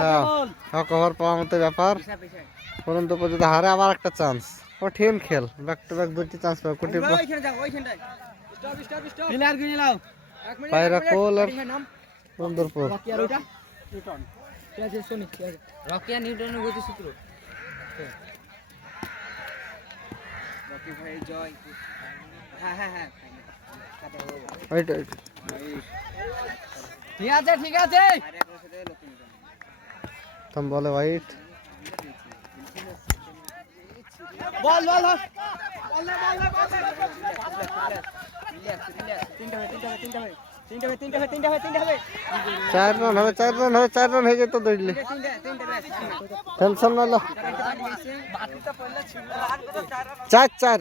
হ্যাঁ কভার পাওয়ার মতো ব্যাপার পরন্ত পর্যন্ত হারে আবার একটা চান্স কঠিন খেল ব্যাক টু ব্যাক দুটি চান্স পাবে কোটি পায়রা কোল আর সুন্দরপুর রকিয়া নিউটনের গতিসূত্র রকি ভাই জয় হ্যাঁ হ্যাঁ হ্যাঁ ঠিক আছে ঠিক আছে तुम बोले वाइट বল বল चार रन है तो दौड़ ले टेंशन ना लो चार चार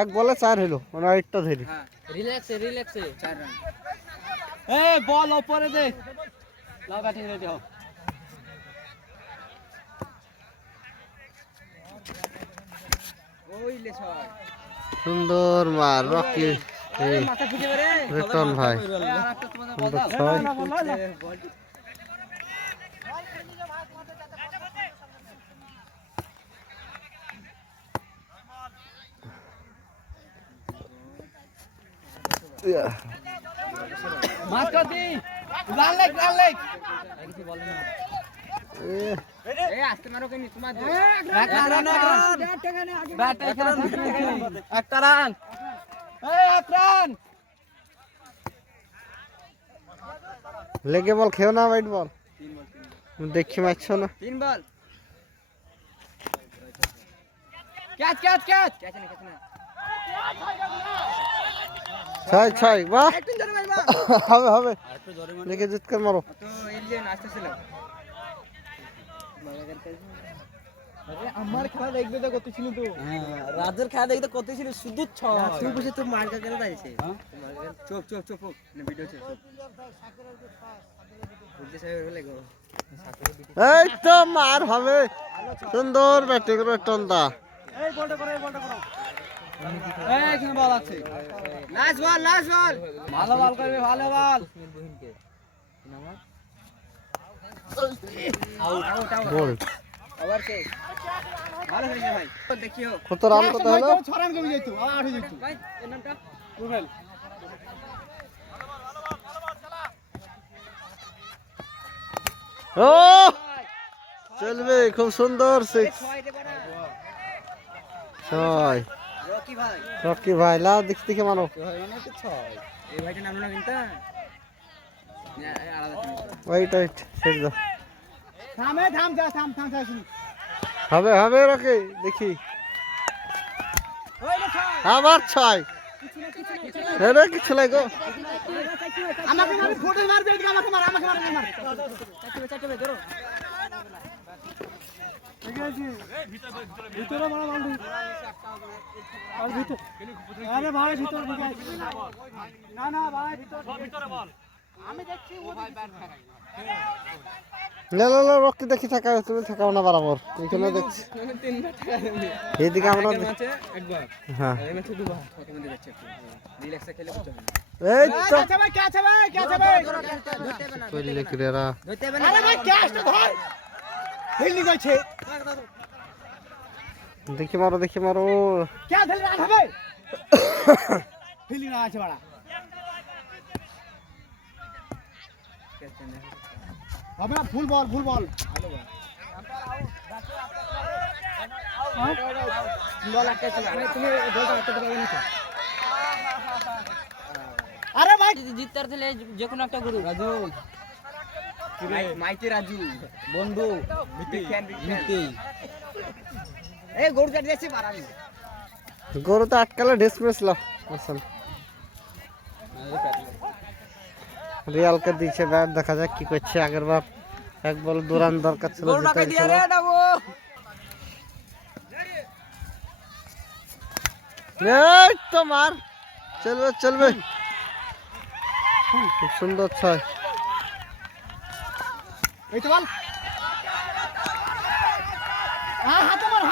एक बोले चार हेलो মানে আইটটা ধরি রিল্যাক্স 4 রান বল উপরে দে লাও ব্যাটিং রেডি হও ওই লে ছয় সুন্দর মার রকি মাথা ফুটে রে রিটন ভাই সুন্দর ছয় মাস করতি লাল লেগ কিছু বল না আস্তে মারো কেন তোমার একটা রান लेगे बॉल खेओ ना वाइट बॉल देखी मैच हो ना 3 बॉल कैच छय छय वाह হবে হবে लेके जित कर मारो তো এলিয়েন আসতেছিল আমার খেলা দেখবে তো কত ছিল তো হ্যাঁ রাজের খেলা দেখতে কত ছিল শুধু 6 তুই বুঝে তো মার্কা করে দাইছে চুপ না ভিডিও চুপ বুঝে সাহেব হলে গো এই তো মার হবে সুন্দর ব্যাটিং রিটন দা এই বলটা করো এই এখানে বল আছে লাস্ট বল ভালো বল করবে ভালো বল আউট গোল আবার কে ভালো হয়েছে ভাই দেখিও কত রান কত হলো 6 রান কমে যাইতো আর 8 হয়ে যাইতো ভাই এর নামটা রুবেল ও চলবে খুব সুন্দর সিক্স 6 দে বড়া ছয় রকি ভাই লা দেখতে মারো এই ভাইটার নাম না কিন্তু ওয়েট ছেড়ে দাও থাম যা হবে রকি দেখি ওই রে ছয় আবার ছয় রে কিছু নাই গো আমাকে মার ফটো মারবে আমাকে মার চাচবে ধরো ঠিক আছে ভিতরে বড় বল আর ভিতরে আরে ভাই ভিতরে ঠিক আছে না ভাই ভিতরে বল আমি দেখছি ও ভাই ব্যাট খায় লে রকি দেখি থাকা তুমি থাকাও না বরাবর এখানে দেখছি 3 বার টাকা দেবে এইদিকে আমরা ম্যাচে একবার হ্যাঁ এই ম্যাচে দুবার কত মধ্যে যাচ্ছে রিল্যাক্সে খেলে করতে হবে এই তো ক্যাচ হবে ধরতে হবে না কইলে ক্রিয়ারা ধরতে হবে না আরে ভাই ক্যাচটা ধর ফিল্ডিং হচ্ছে দেখি মারো ক্যাচ ধরে রান হবে ফিল্ডিং আছে বড়া হবে না ফুল বল বল আটকে ছিল তুমি বলটা আটকে পারবে না আরে ভাই জিততে দিলে যে কোনো একটা গরু রাজু মাইতে রাজু বন্ধু মিতি এই গরু কাটি যাচ্ছে পারানি গরু তো আটকালে ডিসমিস লো আসল রিয়াল কে দিচ্ছে ব্যাট দেখা যাক কি করছে আগের বার এক বল দু রান দরকার ছিল গরুটাকে দিয়ে রে ডাবো এই তো মার চলবে খুব সুন্দর ছয় এই তো বল হাতে মার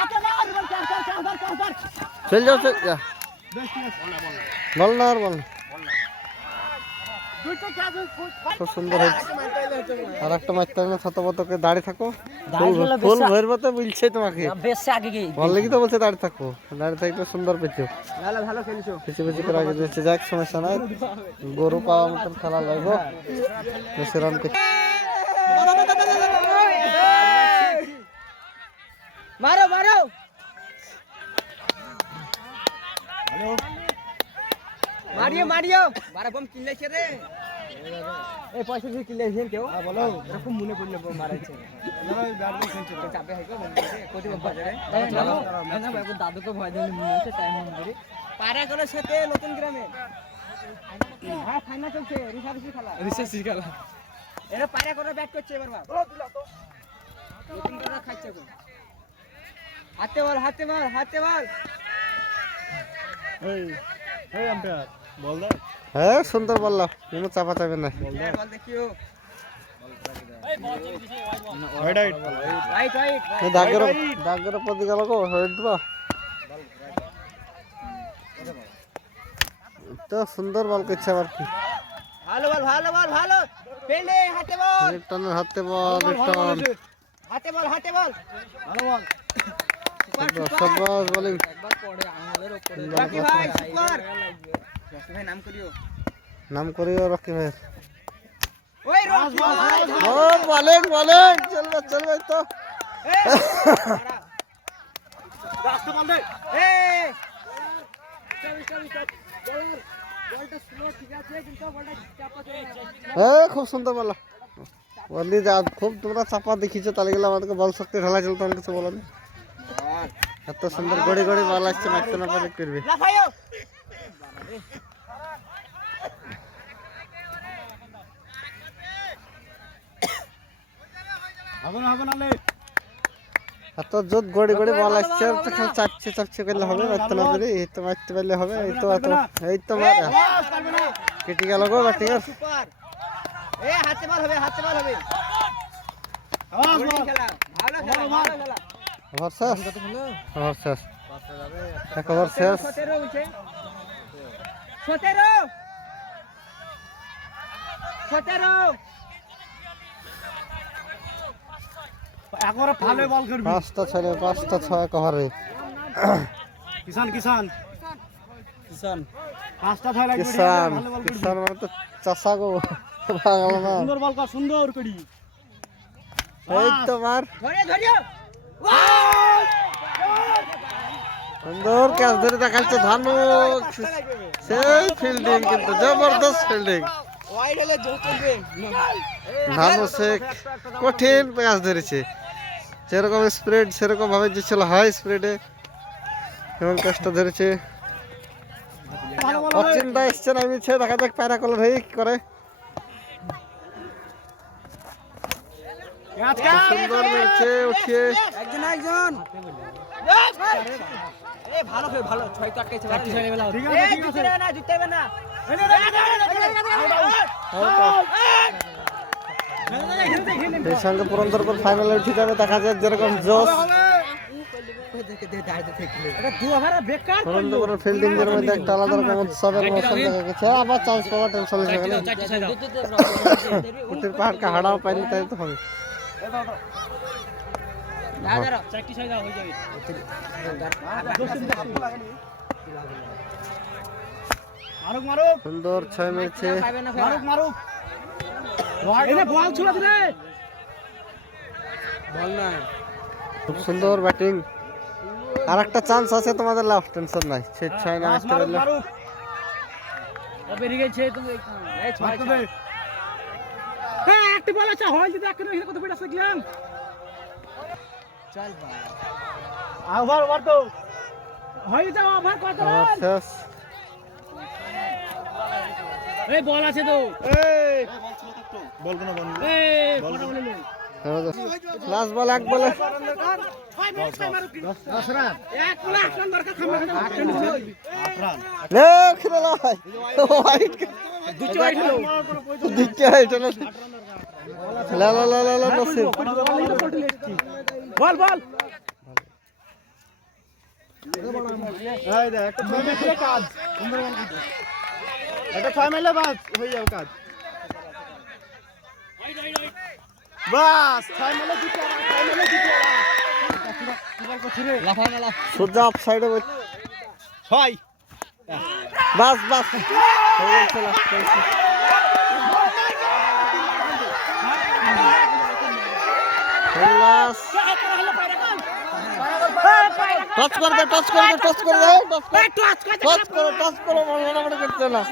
চল যাও বল না আর বল খুব সুন্দর হয়েছে। আর একটা মারতে হবে না, শতপতকে দাঁড়িয়ে থাকো, ফুল ভরবো তো বলছে তোমাকে, বললে কি তো বলছে দাঁড়িয়ে থাকো, দাঁড়িয়ে থাকলে সুন্দর পেছো, পিছিয়ে পিছিয়ে করে আগে দিচ্ছে, যাক সমস্যা নাই, গরু পাওয়া মতন খেলা লাগবো সেরকম কিছু। মারো মারো মারিও মারিও বারা বম কিনলেছে রে এই পয়সা দিয়ে কিনলেছেন কেউ বলো এরকম মনে পড়লে বম মারাইছে ব্যাট বল খেলছে চাপে হাইকো বম দিছে কোটি বম বাজারে না ভাই দাদুকে ভয় দিলে মনে হচ্ছে টাইম অন করে পাড়া করে সাথে নতুন গ্রামে হ্যাঁ ফাইনাল চলছে রিসার্চি খেলা এরা পাড়া করে ব্যাট করছে এবার বাপ ও দিলা তো নতুন গ্রামে খাচ্ছে গো হাতে বল এই এই আম্পায়ার বল দাও। হ্যাঁ সুন্দর বললাম, কোনো চাপা চাপে না। বল দেখিও দাগের প্রতি গেল গো হেড দিবা তো সুন্দর বল করছে আবার কি, ভালো পেলে হাতে বল রিটার্নের হাতে বল, রিটার্ন হাতে বল ভালো বল সবাস বোলিং, একবার পড়ে আঙুলের উপরে রকি ভাই সুপার রকি ভাই নাম করিও রকি ভাই ওই রকি ভাই বলেন চলবে তো রাস্তা বল দে বলটা স্লো ঠিক আছে কিন্তু বলটা চাপা চলে খুব সুন্দর বল বললি যা, খুব তোমরা চাপা দেখিছো, তাহলে গেলে আমাদেরকে বল শক্তি ঢালা চলতো, আমি কিছু বলো না, এত সুন্দর গড়ি বল আসছে, মারতে না পারে করবে। লাফায়ো হবে না লে এত জোর গড়ি বল আসছে, তো খালি চাপছে করলে হবে, মারতে না পারি, এই তো মারতে পারলে হবে, এই তো মার কেটে গেল গো ব্যাটিংয়ের। সুপার হাতে বল হবে খেলা ভালো খেলা ওভার শেষ, এক ওভার শেষ। 17 একবারে ভালো বল করবি, 5টা 6 এক ওভারে। কিষান 5টা 6 লাগবে, কিষান মানে তো চাষা গো, পাগল না, সুন্দর বল কর, সুন্দর করি, এই তো মার ধরিও সুন্দর ক্যাচ ধরে দেখাচ্ছে ধানুক, সেই ফিল্ডিং, কিন্তু জবরদস্ত ফিল্ডিং, ওয়াইড হলে জোর চলবে ধানু শেখ কঠিন ক্যাচ ধরেছে, যেরকম স্প্রেড সেরকম ভাবে যে ছিল হাই স্প্রেডে, এবং ক্যাচটা ধরেছে, অচিন্তা এসছে নামিয়েছে, দেখা যাক প্যারা কলার হয়ে কি করে, সুন্দর মেরেছে উঠিয়ে, একজন ভালো 6 তো আটকেছে, ঠিক আছে না জিততে হবে না, এই সঙ্গে পুরন্দরপুর ফাইনালে উঠে যাবে, দেখা যাক যেরকম জোশ পুরন্দরপুরের ফিল্ডিং এর মধ্যে একটা আলাদা রকম উৎসবের মৌসুম দেখা গেছে, আবার চান্স পাওয়া টেনশন হয়ে গেল, কুটির পাহাড়কে হারাও পাইনি, তাই তো হবে। সুন্দর 6 মেরেছে, খুব সুন্দর ব্যাটিং, আর একটা চান্স আছে তোমাদের, লাস্ট টেনশন নাই, 6 না মারতে পারলে একটা বল আছে হয়, যদি একটা কত ফিট আছে গেলাম, চল ভাই ওভার তো হয়ে যাও, ওভার কত শেষ, এই বল আছে তো, এই বল কোন বল, এই বল লাস্ট বল, এক বলে 10 রান, 1 বলে 8 রান দরকার, খামে লে খেলা ভাই হোয়াইট, দুটো ওয়াইড হলো, দিতে এটা না, লা নসিব বল এই দেখ একটা 6 মিনিটের কাজ, সুন্দর বল কিন্তু এটা 6 মিনিটে বাস হয়ে যাবে কাজ, বাস 6 মালে দিতে হবে 6 মালে দিতে হবে লাফা না লাফ সোজা অফ সাইডে 6 বাস বাস হয়ে গেছে লাস্ট টচ করে দে টচ করে দে টচ করে দে টচ করো টচ করো মারামারি করতে না